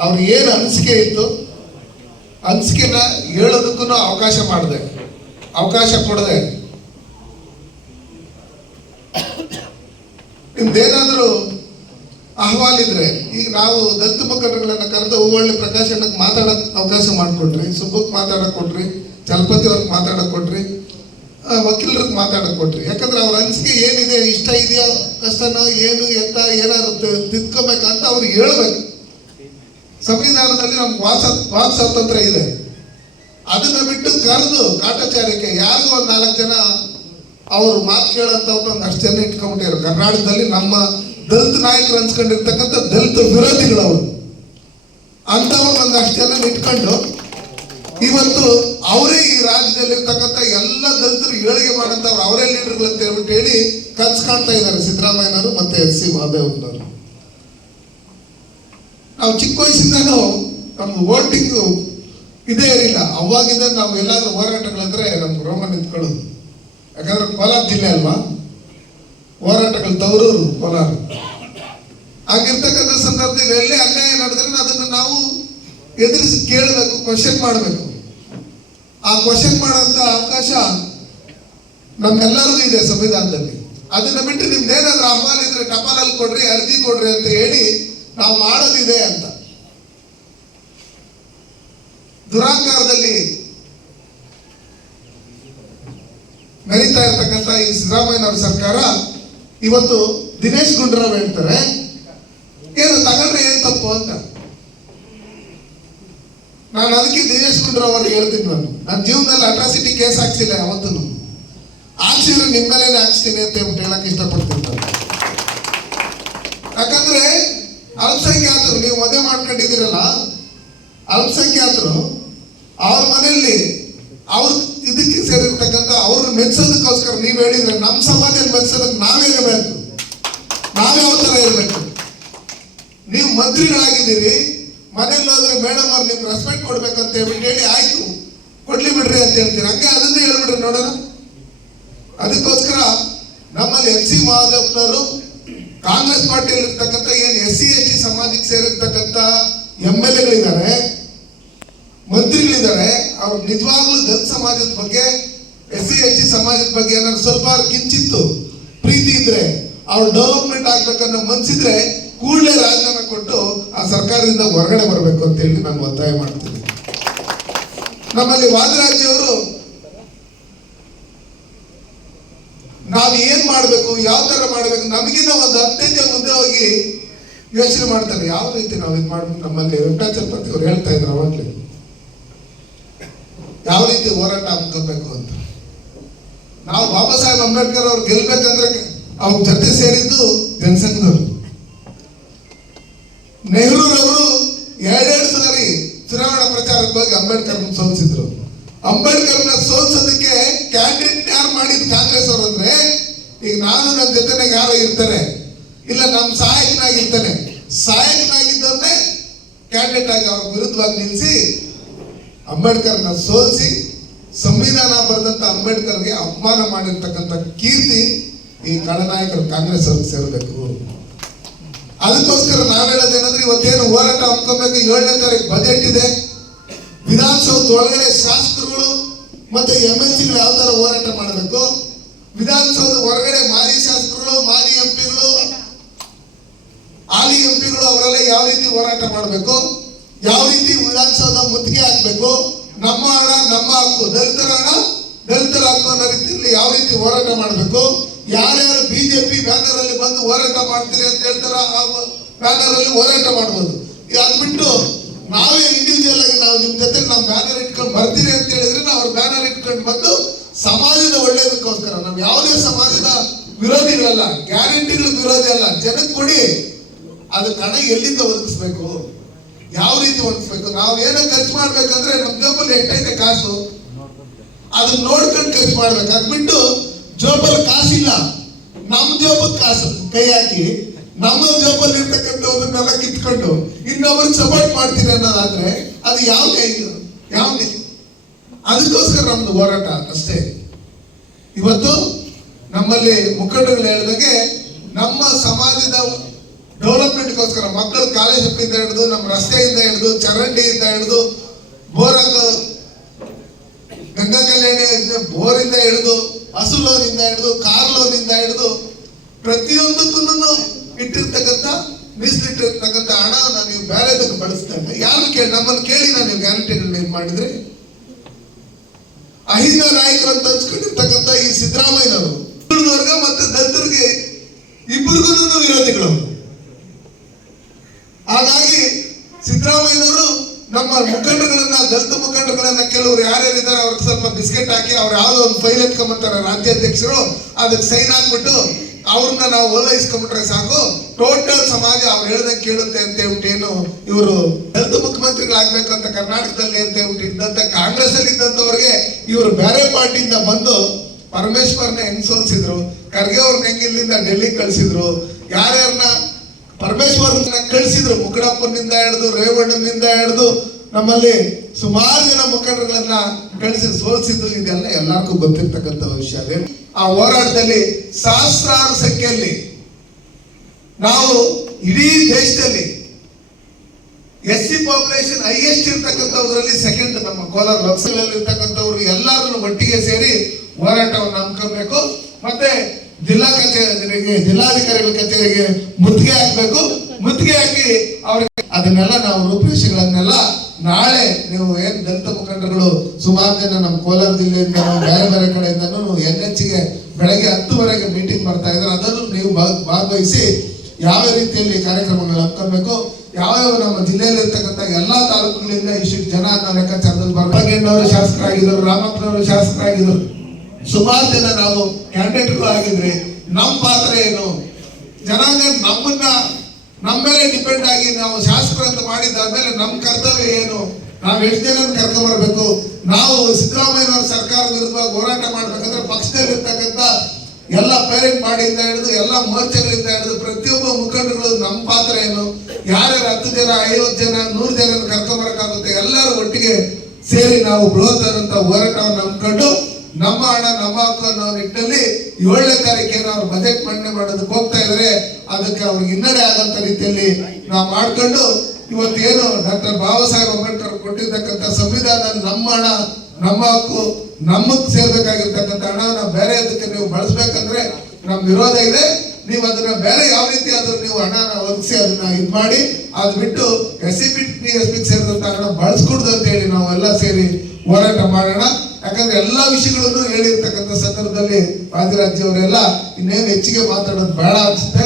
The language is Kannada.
ಅವ್ರ ಏನು ಅನಿಸಿಕೆ ಇತ್ತು? ಅನಿಸಿಕೆನ ಹೇಳೋದಕ್ಕೂ ಅವಕಾಶ ಮಾಡಿದೆ. ಅವಕಾಶ ಕೊಡದೆ. ನಿಮ್ದೇನಾದರೂ ಅಹವಾಲಿದ್ರೆ ಈಗ ನಾವು ದಲಿತ ಮುಖಂಡಗಳನ್ನ ಕರೆದು ಹೂವಳ್ಳಿ ಪ್ರಕಾಶ್ ಅಣ್ಣಕ್ಕೆ ಅವಕಾಶ ಮಾಡಿಕೊಟ್ರಿ, ಸುಬ್ಬಕ್ ಮಾತಾಡಕ್ ಕೊಟ್ರಿ, ಚಲಪತಿ ಅವ್ರಿಗೆ ಮಾತಾಡಕ್ ಕೊಟ್ರಿ ವಕೀಲರಿಗೆ ಮಾತಾಡಕ್ ಕೊಟ್ರಿ. ಯಾಕಂದ್ರೆ ಅವ್ರ ಅನಿಸಿಕೆ ಏನಿದೆ, ಇಷ್ಟ ಇದೆಯೋ, ಕಷ್ಟನೋ, ಏನು ಎಂತ ಏನಾದ್ರು ತಿ- ತಿದ್ಕೋಬೇಕಂತ ಅವ್ರಿಗೆ ಹೇಳ್ಬೇಕು. ಸಂವಿಧಾನದಲ್ಲಿ ನಮ್ಗೆ ವಾಸ ವಾಕ್ ಸ್ವಾತಂತ್ರ್ಯ ಇದೆ. ಅದನ್ನ ಬಿಟ್ಟು ಕರೆದು ಕಾಟಾಚಾರಕ್ಕೆ ಯಾರಿಗೂ ಒಂದು ನಾಲ್ಕು ಜನ ಅವರು ಮಾತು ಕೇಳೋಂಥವ್ರನ್ನ ಒಂದು ಅಷ್ಟು ಜನ ಇಟ್ಕೊಂಡ್ಬಿಟ್ಟಿರು ಕರ್ನಾಟಕದಲ್ಲಿ ನಮ್ಮ ದಲಿತ ನಾಯಕರು ಅನ್ಸ್ಕೊಂಡಿರ್ತಕ್ಕಂಥ ದಲಿತ ವಿರೋಧಿಗಳು ಅವರು. ಅಂಥವ್ರು ಅಷ್ಟು ಜನ ಇಟ್ಕೊಂಡು ಇವತ್ತು ಅವರೇ ಈ ರಾಜ್ಯದಲ್ಲಿ ಇರ್ತಕ್ಕಂಥ ಎಲ್ಲ ದಲಿತರು ಏಳಿಗೆ ಮಾಡಂತವ್ರು ಅವರೇ ಲೀಡರ್ಗಳು ಅಂತ ಹೇಳ್ಬಿಟ್ಟು ಹೇಳಿ ಕನ್ಸ್ ಇದ್ದಾರೆ ಸಿದ್ದರಾಮಯ್ಯನವರು ಮತ್ತೆ ಎಸ್ ಸಿ ಮಹದೇವನವರು. ನಾವು ಚಿಕ್ಕ ವಯಸ್ಸಿಂದನೂ ನಮ್ದು ವೋಟಿಂಗು ಇದೇ ಇರಲಿಲ್ಲ. ಅವಾಗಿಂದ ನಾವು ಎಲ್ಲಾದ್ರೂ ಹೋರಾಟಗಳಂದ್ರೆ ನಮ್ಮ ರೋಮನ್ ನಿಂತ್ಕೊಳ್ಳೋದು. ಯಾಕಂದ್ರೆ ಕೋಲಾರ ಜಿಲ್ಲೆ ಅಲ್ವಾ? ಹೋರಾಟಗಳು ತವರೂರು, ಕೋಲಾರ. ಆಗಿರ್ತಕ್ಕಂಥ ಸಂದರ್ಭದಲ್ಲಿ ಎಲ್ಲೇ ಅನ್ಯಾಯ ನಡೆದ್ರೆ ಅದನ್ನು ನಾವು ಎದುರಿಸಿ ಕೇಳಬೇಕು ಕ್ವಶನ್ ಮಾಡಬೇಕು. ಆ ಕ್ವಶನ್ ಮಾಡೋಂಥ ಅವಕಾಶ ನಮ್ಮೆಲ್ಲರಿಗೂ ಇದೆ ಸಂವಿಧಾನದಲ್ಲಿ. ಅದನ್ನ ಬಿಟ್ಟು ನಿಮ್ದೇನಾದ್ರೂ ಅಹವಾಲ ಇದ್ರೆ ಟಪಾಲಲ್ಲಿ ಕೊಡ್ರಿ, ಅರ್ಜಿ ಕೊಡ್ರಿ ಅಂತ ಹೇಳಿ ನಾವು ಮಾಡೋದಿದೆ ಅಂತ. ದುರಾಂಕಾರದಲ್ಲಿ ನಡೀತಾ ಇರ್ತಕ್ಕಂಥ ಈ ಸಿದ್ದರಾಮಯ್ಯನವರ ಸರ್ಕಾರ ಇವತ್ತು ದಿನೇಶ್ ಗುಂಡೂರಾವ್ ಹೇಳ್ತಾರೆ, ಏನು ತಗೊಂಡ್ರೆ ಏನ್ ತಪ್ಪು ಅಂತ? ನಾನು ಅದಕ್ಕೆ ದಿನೇಶ್ ಗುಂಡೂರಾವ್ ಅವ್ರಿಗೆ ಹೇಳ್ತೀನಿ ನಾನು. ನನ್ನ ಜೀವನದಲ್ಲಿ ಅಟ್ರಾಸಿಟಿ ಕೇಸ್ ಹಾಕ್ಸಿಲ್ಲ ಯಾವತ್ತೂ ಹಾಕ್ಸಿದ್ರೆ ನಿಮ್ಮ ಮೇಲೆ ಹಾಕ್ಸ್ತೀನಿ ಅಂತ ಹೇಳಕ್ ಇಷ್ಟಪಡ್ತೀನಿ ಯಾಕಂದ್ರೆ ಅಲ್ಪಸಂಖ್ಯಾತರು, ನೀವು ಮದುವೆ ಮಾಡ್ಕೊಂಡಿದ್ದೀರಲ್ಲ? ಅಲ್ಪಸಂಖ್ಯಾತರು, ಅವ್ರ ಮನೆಯಲ್ಲಿ ಅವ್ರ ಇದಕ್ಕೆ ಸೇರಿರ್ತಕ್ಕಂಥ ಅವ್ರನ್ನ ಮೆಚ್ಚೋದಕ್ಕೋಸ್ಕರ ನೀವು ಹೇಳಿದ್ರೆ ನಮ್ಮ ಸಮಾಜ ಮೆಚ್ಚೋದಕ್ಕೆ ನಾವೇ ಅವ್ರ ಥರ ಇರಬೇಕು. ನೀವು ಮಂತ್ರಿಗಳಾಗಿದ್ದೀರಿ, ಮನೆಯಲ್ಲಿ ಹೋದ್ರೆ ಮೇಡಮ್ ಅವ್ರು ನಿಮ್ಗೆ ರೆಸ್ಪೆಕ್ಟ್ ಕೊಡ್ಬೇಕಂತ ಹೇಳ್ಬಿಟ್ಟು ಹೇಳಿ ಆಯ್ತು, ಕೊಡ್ಲಿ ಬಿಡ್ರಿ ಅಂತ ಹೇಳ್ತೀರಿ? ಹಂಗೆ ಅದನ್ನೇ ಹೇಳ್ಬಿಡ್ರಿ ನೋಡೋಣ. ಅದಕ್ಕೋಸ್ಕರ ನಮ್ಮಲ್ಲಿ ಎಚ್ ಸಿ ಮಹಾದೇವನವರು ಕಾಂಗ್ರೆಸ್ ಪಾರ್ಟಿಯಲ್ಲಿ ಇರ್ತಕ್ಕಂಥ ಏನು ಎಸ್ ಸಿ ಎಸ್ ಟಿ ಸಮಾಜಕ್ಕೆ ಸೇರಿರ್ತಕ್ಕಂಥ ಎಂ ಎಲ್ ಎಗಳಿದ್ದಾರೆ ಮಂತ್ರಿಗಳಿದ್ದಾರೆ, ಅವ್ರು ನಿಜವಾಗ್ಲೂ ದಲಿತ ಸಮಾಜದ ಬಗ್ಗೆ ಎಸ್ ಸಿ ಎಸ್ ಟಿ ಸಮಾಜದ ಬಗ್ಗೆ ಏನಾದ್ರು ಸ್ವಲ್ಪ ಕಿಂಚಿತ್ತು ಪ್ರೀತಿ ಇದ್ರೆ, ಅವ್ರು ಡೆವಲಪ್ಮೆಂಟ್ ಆಗ್ಬೇಕನ್ನೋ ಮನ್ಸಿದ್ರೆ ಕೂಡಲೇ ರಾಜೀನಾಮೆ ಕೊಟ್ಟು ಆ ಸರ್ಕಾರದಿಂದ ಹೊರಗಡೆ ಬರಬೇಕು ಅಂತ ಹೇಳಿ ನಾನು ಒತ್ತಾಯ ಮಾಡ್ತೀನಿ. ನಮ್ಮಲ್ಲಿ ವಾದರಾಜಿಯವರು ನಾವು ಏನ್ ಮಾಡ್ಬೇಕು, ಯಾವ ತರ ಮಾಡಬೇಕು, ನಮಗಿನ್ನ ಒಂದು ಹತ್ತೈದು ಮುಂದೆ ಹೋಗಿ ಯೋಚನೆ ಮಾಡ್ತಾರೆ. ಯಾವ ರೀತಿ ನಾವು ಇದು ಮಾಡ್ಬೇಕು? ನಮ್ಮಲ್ಲಿ ವೆಂಕಟಾಚಲಪತಿ ಅವ್ರು ಹೇಳ್ತಾ ಇದ್ರು ಅವಾಗಲೇ. ಯಾವ ರೀತಿ ಹೋರಾಟ ಹಾಕೋಬೇಕು ಅಂತ. ನಾವು ಬಾಬಾ ಸಾಹೇಬ್ ಅಂಬೇಡ್ಕರ್ ಅವ್ರು ಗೆಲ್ಬೇಕಂದ್ರೆ ಅವ್ರ ಜೊತೆ ಸೇರಿದ್ದು ಜನಸಂಘದವರು. ನೆಹರೂರವರು ಎರಡೆರಡು ಸಾರಿ ಚುನಾವಣಾ ಪ್ರಚಾರಕ್ಕೆ ಹೋಗಿ ಅಂಬೇಡ್ಕರ್ ಸೋಲಿಸಿದ್ರು. ಅಂಬೇಡ್ಕರ್ನ ಸೋಲ್ಸೋದಕ್ಕೆ ಕ್ಯಾಂಡಿಡೇಟ್ ಯಾರು ಮಾಡಿದ್ ಕಾಂಗ್ರೆಸ್ ಅವರು ಅಂದ್ರೆ ಈಗ ನಾನು ನನ್ನ ಜೊತೆನಾಗ ಯಾರೋ ಇರ್ತಾರೆ. ಇಲ್ಲ ನಮ್ಮ ಸಹಾಯಕನಾಗಿರ್ತಾನೆ. ಸಹಾಯಕನಾಗಿದ್ದವನ್ನೇ ಕ್ಯಾಂಡಿಡೇಟ್ ಆಗಿ ಅವ್ರ ವಿರುದ್ಧವಾಗಿ ನಿಲ್ಲಿಸಿ ಅಂಬೇಡ್ಕರ್ನ ಸೋಲಿಸಿ, ಸಂವಿಧಾನ ಬರೆದಂತ ಅಂಬೇಡ್ಕರ್ಗೆ ಅಪಮಾನ ಮಾಡಿರ್ತಕ್ಕಂಥ ಕೀರ್ತಿ ಈ ಕಳನಾಯಕರು ಕಾಂಗ್ರೆಸ್ ಅವ್ರಿಗೆ ಸೇರಬೇಕು. ಅದಕ್ಕೋಸ್ಕರ ನಾವ್ ಹೇಳೋದೇನಂದ್ರೆ ಇವತ್ತೇನು ಹೋರಾಟ ಹಮ್ಕೋಬೇಕು ಏಳನೇ ತಾರೀಕು ಬಜೆಟ್ ಇದೆ. ವಿಧಾನಸೌಧ ಒಳಗಡೆ ಶಾಸಕರುಗಳು ಮತ್ತೆ ಎಂ ಎಲ್ ಸಿಗಳು ಯಾವ ಹೋರಾಟ ಮಾಡಬೇಕು? ವಿಧಾನಸೌಧ ಹೊರಗಡೆ ಮಾಜಿ ಶಾಸಕರುಗಳು, ಮಾಜಿ ಎಂಪಿಗಳು ಹಾಲಿ ಎಂಪಿಗಳು ಅವರೆಲ್ಲ ಯಾವ ರೀತಿ ಹೋರಾಟ ಮಾಡಬೇಕು, ಯಾವ ರೀತಿ ವಿಧಾನಸೌಧ ಮುತ್ತಿಗೆ ಹಾಕ್ಬೇಕು, ನಮ್ಮ ಹಣ, ನಮ್ಮ ಹಕ್ಕು, ದಲಿತರ ಹಣ, ದಲಿತರ ಹಕ್ಕು ಅನ್ನೋ ರೀತಿಯಲ್ಲಿ ಯಾವ ರೀತಿ ಹೋರಾಟ ಮಾಡಬೇಕು, ಯಾರ್ಯಾರು ಬಿಜೆಪಿ ಬ್ಯಾನರ್ ಅಲ್ಲಿ ಬಂದು ಹೋರಾಟ ಮಾಡ್ತೀರಿ ಅಂತ ಹೇಳ್ತಾರ, ಆ ಬ್ಯಾನರ್ ಅಲ್ಲಿ ಹೋರಾಟ ಮಾಡ್ಬೋದು. ಅದ್ ಬಿಟ್ಟು ನಾವೇ ಇಂಡಿವಿಜುವಲ್ ಆಗಿ ನಾವು ನಿಮ್ ಜೊತೆ ನಾವು ಬ್ಯಾನರ್ ಇಟ್ಕೊಂಡು ಬರ್ತೀರಿ ಅಂತ ಹೇಳಿದ್ರೆ ನಾವು ಅವ್ರ ಬ್ಯಾನರ್ ಇಟ್ಕೊಂಡು ಬಂದು ಸಮಾಜದ ಒಳ್ಳೇದಕ್ಕೋಸ್ಕರ ನಾವು ಯಾವುದೇ ಸಮಾಜದ ವಿರೋಧಿಗಳಲ್ಲ, ಗ್ಯಾರಂಟಿಗಳ ವಿರೋಧಿ ಅಲ್ಲ ಜನಕ್ಕೆ ಕೊಡಿ ಅದಕ್ಕೆ ಹಣ ಎಲ್ಲಿಂದ ಒದಗಿಸ್ಬೇಕು? ಯಾವ ರೀತಿ ಒದಗಿಸ್ಬೇಕು? ನಾವು ಏನೋ ಖರ್ಚು ಮಾಡ್ಬೇಕಂದ್ರೆ ನಮ್ಮ ಜೋಬಲ್ಲಿ ಎಷ್ಟೈತೆ ಕಾಸು? ಅದನ್ನ ನೋಡ್ಕೊಂಡು ಖರ್ಚು ಮಾಡ್ಬೇಕು. ಅದ್ಬಿಟ್ಟು ಜೋಬಲ್ಲಿ ಕಾಸಿಲ್ಲ ನಮ್ಮ ಜೋಬಕ್ಕೆ ಕಾಸು ಕೈ ಹಾಕಿ, ನಮ್ಮ ಜೋಬಲ್ಲಿ ಇರ್ತಕ್ಕಂಥವನ್ನೆಲ್ಲ ಕಿತ್ಕೊಂಡು ಇನ್ನೊಬ್ಬರು ಸಪೋರ್ಟ್ ಮಾಡ್ತೀನಿ ಅನ್ನೋದಾದ್ರೆ ಅದು ಯಾವ ಕೈ ಯಾವ? ಅದಕ್ಕೋಸ್ಕರ ನಮ್ದು ಹೋರಾಟ ಅಷ್ಟೇ. ಇವತ್ತು ನಮ್ಮಲ್ಲಿ ಮುಖಂಡರುಗಳು ಹೇಳಿದಾಗೆ ನಮ್ಮ ಸಮಾಜದ ಡೆವಲಪ್ಮೆಂಟ್ಗೋಸ್ಕರ ಮಕ್ಕಳು ಕಾಲೇಜ್ ಹಿಡಿದು, ನಮ್ಮ ರಸ್ತೆಯಿಂದ ಹಿಡಿದು, ಚರಂಡಿಯಿಂದ ಹಿಡಿದು, ಬೋರಾಗ ಗಂಗಾ ಕಲ್ಯಾಣಿ ಬೋರಿಂದ ಹಿಡಿದು, ಹಸು ಲೋನಿಂದ ಹಿಡಿದು, ಕಾರ್ ಲೋನಿಂದ ಹಿಡಿದು ಪ್ರತಿಯೊಂದಕ್ಕೂ ಇಟ್ಟಿರ್ತಕ್ಕಂಥ, ಮೀಸಲಿಟ್ಟಿರ್ತಕ್ಕಂಥ ಹಣವನ್ನು ನೀವು ಬೇರೆದಕ್ಕೆ ಬಳಸ್ತಾ ಇಲ್ಲ ಯಾರು ಕೇಳಿ ನಮ್ಮನ್ನು ಕೇಳಿ ನಾನು ನೀವು ಗ್ಯಾರಂಟಿಗಳನ್ನ ನೀವು ಮಾಡಿದ್ರಿ? ಅಹಿಂದ ನಾಯಕರು ಅಂತ ಅನ್ಸ್ಕೊಂಡಿರ್ತಕ್ಕಂತ ಈ ಸಿದ್ದರಾಮಯ್ಯನವರು. ವರ್ಗ ಮತ್ತೆ ದಲಿತರಿಗೆ ಇಬ್ಬರಿಗೂ ವಿರೋಧಿಗಳು. ಹಾಗಾಗಿ ಸಿದ್ದರಾಮಯ್ಯನವರು ನಮ್ಮ ಮುಖಂಡಗಳನ್ನ ದಲಿತ ಮುಖಂಡಗಳನ್ನ ಕೆಲವರು ಯಾರ್ಯಾರಿದ್ದಾರೆ ಅವ್ರಿಗೆ ಸ್ವಲ್ಪ ಬಿಸ್ಕೆಟ್ ಹಾಕಿ ಅವ್ರು ಯಾವ್ದೋ ಒಂದು ಫೈಲ್ ಎತ್ಕೊಂಬರ್ತಾರೆ ರಾಜ್ಯಾಧ್ಯಕ್ಷರು, ಅದಕ್ಕೆ ಸೈನ್ ಹಾಕ್ಬಿಟ್ಟು ಅವ್ರನ್ನ ನಾವು ಓಲೈಸ್ಕೊಂಬಿಟ್ರೆ ಸಾಕು. ಟೋಟಲ್ ಸಮಾಜ ಅವ್ರು ಹೇಳ್ದಂಗೆ ಕೇಳುತ್ತೆ ಅಂತ ಹೇಳ್ಬಿಟ್ಟು ಏನು ಇವರು ಹೆಲ್ತ್ ಮುಖ್ಯಮಂತ್ರಿಗಳಾಗ್ಬೇಕು ಅಂತ ಕರ್ನಾಟಕದಲ್ಲಿ ಅಂತ ಹೇಳ್ಬಿಟ್ಟು ಇದ್ದಂತ ಕಾಂಗ್ರೆಸ್ ಅಲ್ಲಿ ಇದ್ದಂತವ್ರಿಗೆ ಇವರು ಬೇರೆ ಪಾರ್ಟಿಯಿಂದ ಬಂದು ಪರಮೇಶ್ವರ್ನ ಹೆಂಗ್ ಸೋಲ್ಸಿದ್ರು ಖರ್ಗೆ ಅವ್ರನ್ನ ಹೆಂಗ್ ಇಲ್ಲಿಂದ ಡೆಲ್ಲಿ ಕಳಿಸಿದ್ರು ಯಾರ್ಯಾರನ್ನ ಪರಮೇಶ್ವರ್ನ ಕಳಿಸಿದ್ರು, ಮುಕಡಪ್ಪನಿಂದ ಹಿಡಿದು, ರೇವಣ್ಣನಿಂದ ಹಿಡಿದು, ನಮ್ಮಲ್ಲಿ ಸುಮಾರು ಜನ ಮುಖಂಡರುಗಳನ್ನ ಕಳಿಸಿ ಸೋಲಿಸಿದ್ದು ಇದೆಲ್ಲ ಎಲ್ಲರಿಗೂ ಗೊತ್ತಿರ್ತಕ್ಕಂಥ ವಿಷಯ ಅದೇ ಆ ಹೋರಾಟದಲ್ಲಿ ಸಹಸ್ರಾರು ಸಂಖ್ಯೆಯಲ್ಲಿ ನಾವು ಇಡೀ ದೇಶದಲ್ಲಿ ಎಸ್ ಸಿ ಪಾಪ್ಯುಲೇಷನ್ ಹೈಯೆಸ್ಟ್ ಇರ್ತಕ್ಕಂಥದ್ರಲ್ಲಿ ಸೆಕೆಂಡ್ ನಮ್ಮ ಕೋಲಾರ ಲೋಕಸಭೆಯಲ್ಲಿ ಇರ್ತಕ್ಕಂಥವ್ರು ಎಲ್ಲರೂ ಒಟ್ಟಿಗೆ ಸೇರಿ ಹೋರಾಟವನ್ನು ಹಮ್ಮಿಕೊಬೇಕು ಮತ್ತೆ ಜಿಲ್ಲಾ ಕಚೇರಿಗೆ, ಜಿಲ್ಲಾಧಿಕಾರಿಗಳ ಕಚೇರಿಗೆ ಮುತ್ತಿಗೆ ಹಾಕ್ಬೇಕು. ಮುತ್ತಿಗೆ ಹಾಕಿ ಅವ್ರಿಗೆ ಅದನ್ನೆಲ್ಲ ನಾವು ರೂಪರೇಷೆಗಳನ್ನೆಲ್ಲ ನಾಳೆ ನೀವು ಏನ್ ದಲಿತ ಮುಖಂಡರುಗಳು ಸುಮಾರು ಜನ ನಮ್ಮ ಕೋಲಾರ ಜಿಲ್ಲೆಯಿಂದ ಬೇರೆ ಬೇರೆ ಕಡೆಯಿಂದನೂ ಎನ್ಗೆ ಬೆಳಗ್ಗೆ ಹತ್ತುವರೆಗೆ ಮೀಟಿಂಗ್ ಮಾಡ್ತಾ ಇದ್ದಾರೆ. ಅದನ್ನು ನೀವು ಭಾಗ- ಭಾಗವಹಿಸಿ ಯಾವ ರೀತಿಯಲ್ಲಿ ಕಾರ್ಯಕ್ರಮಗಳು ಹಮ್ಮಿಕೊಳ್ಬೇಕು ಯಾವ್ಯಾವ ನಮ್ಮ ಜಿಲ್ಲೆಯಲ್ಲಿ ಇರ್ತಕ್ಕಂಥ ಎಲ್ಲಾ ತಾಲೂಕುಗಳಿಂದ ಇಷ್ಟು ಜನ ಲೆಕ್ಕಾಚಾರದಲ್ಲಿ ಬರ್ಬಾಗೇಣ್ಣವರು ಶಾಸಕರಾಗಿದ್ದರು, ರಾಮಪ್ಪನವರು ಶಾಸಕರಾಗಿದ್ದರು. ಸುಮಾರು ಜನ ನಾವು ಕ್ಯಾಂಡಿಡೇಟ್ಗಳು ಆಗಿದ್ರೆ ನಮ್ಮ ಪಾತ್ರ ಏನು? ಜನಾಂಗ ನಮ್ಮನ್ನ ನಮ್ಮ ಮೇಲೆ ಡಿಪೆಂಡ್ ಆಗಿ ನಾವು ಶಾಸಕರು ಅಂತ ಮಾಡಿದ್ದಾದ್ಮೇಲೆ ನಮ್ಮ ಕರ್ತವ್ಯ ಏನು? ನಾವು ಎಷ್ಟು ಜನ ಕರ್ಕೊಂಡು ಬರಬೇಕು? ನಾವು ಸಿದ್ದರಾಮಯ್ಯನವರ ಸರ್ಕಾರ ವಿರುದ್ಧ ಹೋರಾಟ ಮಾಡ್ಬೇಕಂದ್ರೆ ಪಕ್ಷದಲ್ಲಿ ಇರ್ತಕ್ಕಂಥ ಎಲ್ಲ ಪೇರೆಂಟ್ ಮಾಡಿಂದ ಹಿಡಿದು, ಎಲ್ಲ ಮೋರ್ಚಾಗಳಿಂದ ಹಿಡಿದು ಪ್ರತಿಯೊಬ್ಬ ಮುಖಂಡರುಗಳು ನಮ್ಮ ಪಾತ್ರ ಏನು? ಯಾರ್ಯಾರು ಹತ್ತು ಜನ, ಐವತ್ತು ಜನ, ನೂರು ಜನ ಕರ್ಕೊಂಬರಕ್ಕಾಗುತ್ತೆ? ಎಲ್ಲರೂ ಒಟ್ಟಿಗೆ ಸೇರಿ ನಾವು ಬೃಹತ್ ಆದಂತ ಹೋರಾಟವನ್ನು ನಂಬ್ಕೊಂಡು ನಮ್ಮ ಹಣ, ನಮ್ಮ ಹಕ್ಕು ಅನ್ನೋ ನಿಟ್ಟಿನಲ್ಲಿ ಏಳನೇ ತಾರೀಕೇನು ಅವ್ರು ಬಜೆಟ್ ಮಂಡನೆ ಮಾಡೋದಕ್ಕೆ ಹೋಗ್ತಾ ಇದ್ರೆ. ಅದಕ್ಕೆ ಅವ್ರಿಗೆ ಹಿನ್ನಡೆ ಆಗಂತ ರೀತಿಯಲ್ಲಿ ನಾವು ಮಾಡ್ಕೊಂಡು ಇವತ್ತೇನು ಡಾಕ್ಟರ್ ಬಾಬಾ ಸಾಹೇಬ್ ಅಂಬೇಡ್ಕರ್ ಕೊಟ್ಟಿರ್ತಕ್ಕಂಥ ಸಂವಿಧಾನ, ನಮ್ಮ ಹಣ, ನಮ್ಮ ಹಕ್ಕು ನಮಗ್ ಸೇರ್ಬೇಕಾಗಿರ್ತಕ್ಕಂಥ ಹಣ ನಾವು ಬೇರೆ ಅದಕ್ಕೆ ನೀವು ಬಳಸ್ಬೇಕಂದ್ರೆ ನಮ್ ವಿರೋಧ ಇದೆ. ನೀವು ಅದನ್ನ ಬೇರೆ ಯಾವ ರೀತಿ ಆದ್ರೂ ನೀವು ಹಣನ ಒದಗಿಸಿ ಅದನ್ನ ಇದ್ ಮಾಡಿ, ಅದ್ ಬಿಟ್ಟು S C B T S ಸೇರಿದಂತ ಹಣ ಬಳಸ್ಕೊಡ್ದು ಅಂತ ಹೇಳಿ ನಾವೆಲ್ಲ ಸೇರಿ ಹೋರಾಟ ಮಾಡೋಣ. ಯಾಕಂದ್ರೆ ಎಲ್ಲಾ ವಿಷಯಗಳನ್ನು ಹೇಳಿರ್ತಕ್ಕಂಥ ಸಂದರ್ಭದಲ್ಲಿ ಪಾದಿರಾಜ್ಯವರೆಲ್ಲ ಇನ್ನೇನು ಹೆಚ್ಚಿಗೆ ಮಾತಾಡೋದು ಬೇಡ ಅನ್ಸುತ್ತೆ.